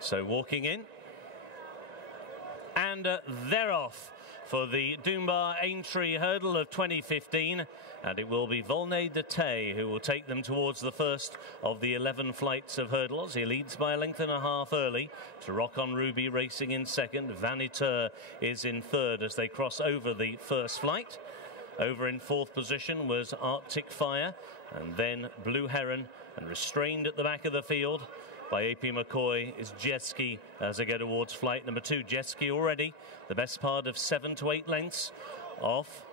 So walking in, and they're off for the Dunbar Aintree hurdle of 2015, and it will be Volney de Tay who will take them towards the first of the 11 flights of hurdles. He leads by a length and a half early to Rock on Ruby racing in second. Vaniteur is in third as they cross over the first flight. Over in fourth position was Arctic Fire, and then Blue Heron, and restrained at the back of the field by AP McCoy is Jezki as they go towards flight number 2. Jezki already the best part of 7 to 8 lengths off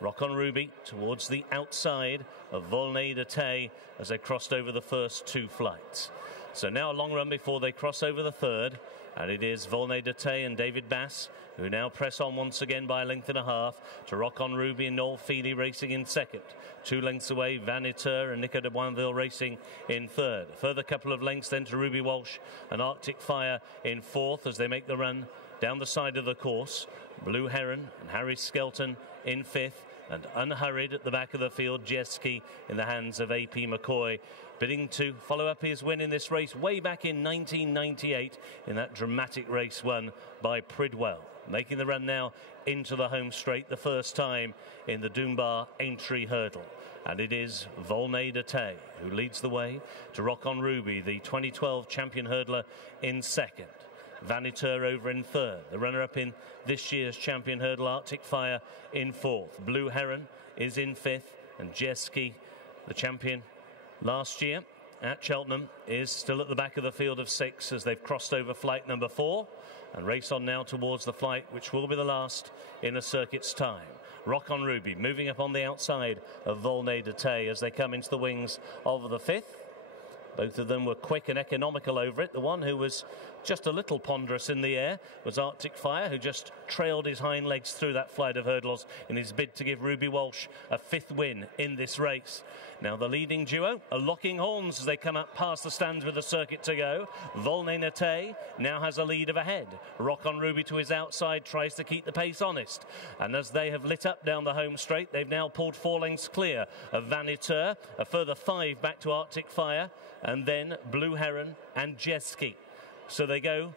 Rock on Ruby towards the outside of Volney de Tay as they crossed over the first 2 flights. So now a long run before they cross over the third, and it is Volney de Tay and David Bass who now press on once again by a length and a half to Rock on Ruby and Noel Feely racing in second. 2 lengths away, Vaniteur and Nico de Boinville racing in third. A further couple of lengths then to Ruby Walsh and Arctic Fire in fourth as they make the run down the side of the course. Blue Heron and Harry Skelton in fifth, and unhurried at the back of the field, Jezki in the hands of AP McCoy, bidding to follow up his win in this race way back in 1998 in that dramatic race won by Pridwell. Making the run now into the home straight, the first time in the Dunbar Aintree hurdle. And it is Volney de Tay who leads the way to Rock on Ruby, the 2012 champion hurdler, in second. Vaniteur over in third. The runner-up in this year's champion hurdle, Arctic Fire, in fourth. Blue Heron is in fifth, and Jezki, the champion last year at Cheltenham, is still at the back of the field of 6 as they've crossed over flight number 4 and race on now towards the flight which will be the last in a circuit's time. Rock on Ruby moving up on the outside of Volney de Tay as they come into the wings of the 5th. Both of them were quick and economical over it. The one who was just a little ponderous in the air was Arctic Fire, who just trailed his hind legs through that flight of hurdles in his bid to give Ruby Walsh a 5th win in this race. Now the leading duo are locking horns as they come up past the stands with the circuit to go. Volney de Tay now has a lead of ahead. Rock on Ruby to his outside tries to keep the pace honest. And as they have lit up down the home straight, they've now pulled 4 lengths clear of Vaniteur, a further 5 back to Arctic Fire, and then Blue Heron and Jezki. So they go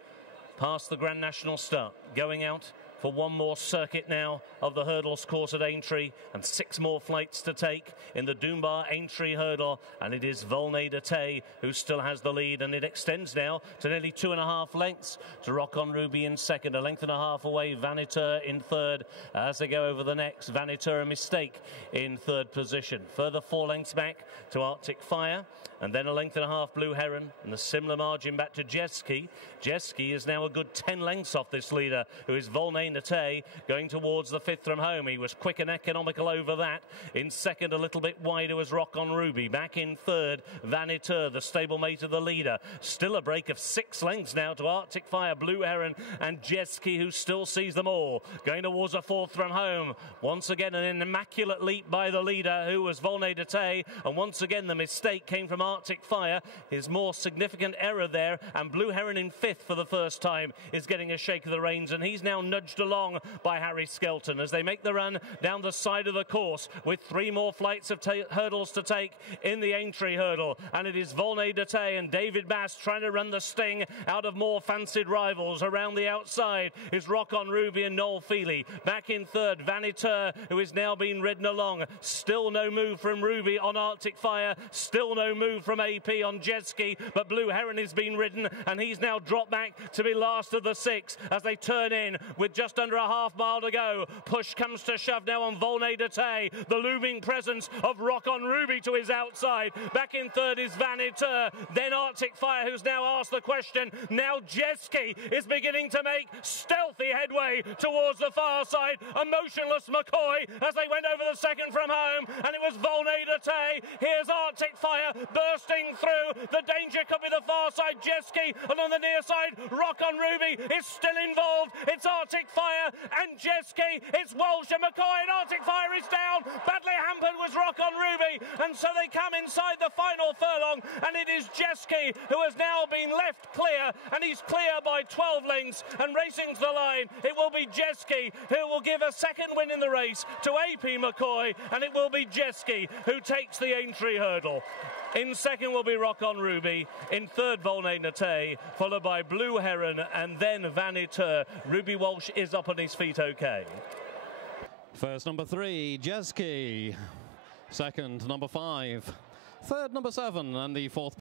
past the Grand National start, going out for one more circuit now of the hurdles course at Aintree, and 6 more flights to take in the Dunbar Aintree hurdle, and it is Volney de Tay who still has the lead, and it extends now to nearly 2.5 lengths to Rock on Ruby in second, a length and a half away, Vaniteur in third as they go over the next. Vaniteur a mistake in third position, further 4 lengths back to Arctic Fire, and then a length and a half Blue Heron, and a similar margin back to Jezki. Jezki is now a good 10 lengths off this leader, who is Volney de Tay, going towards the 5th from home. He was quick and economical over that. In second, a little bit wider, was Rock on Ruby. Back in third, Vaniteur, the stablemate of the leader. Still a break of 6 lengths now to Arctic Fire, Blue Heron and Jezki, who still sees them all. Going towards a 4th from home. Once again, an immaculate leap by the leader, who was Volney de Tay, and once again the mistake came from Arctic Fire. His more significant error there, and Blue Heron in 5th for the first time is getting a shake of the reins, and he's now nudged along by Harry Skelton as they make the run down the side of the course with 3 more flights of hurdles to take in the Aintree hurdle, and it is Volney de Tay and David Bass trying to run the sting out of more fancied rivals. Around the outside is Rock on Ruby and Noel Feely. Back in third, Vaniteur, who is now being ridden along. Still no move from Ruby on Arctic Fire, still no move from AP on Jezki, but Blue Heron is being ridden, and he's now dropped back to be last of the 6 as they turn in with just under a half mile to go. Push comes to shove now on Volney de Tay, the looming presence of Rock on Ruby to his outside. Back in third is Vaniteur, then Arctic Fire, who's now asked the question. Now Jezki is beginning to make stealthy headway towards the far side. A motionless McCoy as they went over the 2nd from home, and it was Volney de Tay. Here's Arctic Fire bursting through. The danger could be the far side, Jezki, and on the near side, Rock on Ruby is still involved. It's Arctic fire, and Jezki, it's Walsh and McCoy, and Arctic Fire is down. Badly hampered was Rock on Ruby, and so they come inside the final furlong, and it is Jezki who has now been left clear, and he's clear by 12 lengths, and racing to the line, it will be Jezki who will give a second win in the race to AP McCoy, and it will be Jezki who takes the Aintree hurdle. In second will be Rock on Ruby. In third, Volney Nate, followed by Blue Heron and then Vaniteur. Ruby Walsh is up on his feet okay. First, number 3, Jezki. Second, number 5. Third, number 7. And the fourth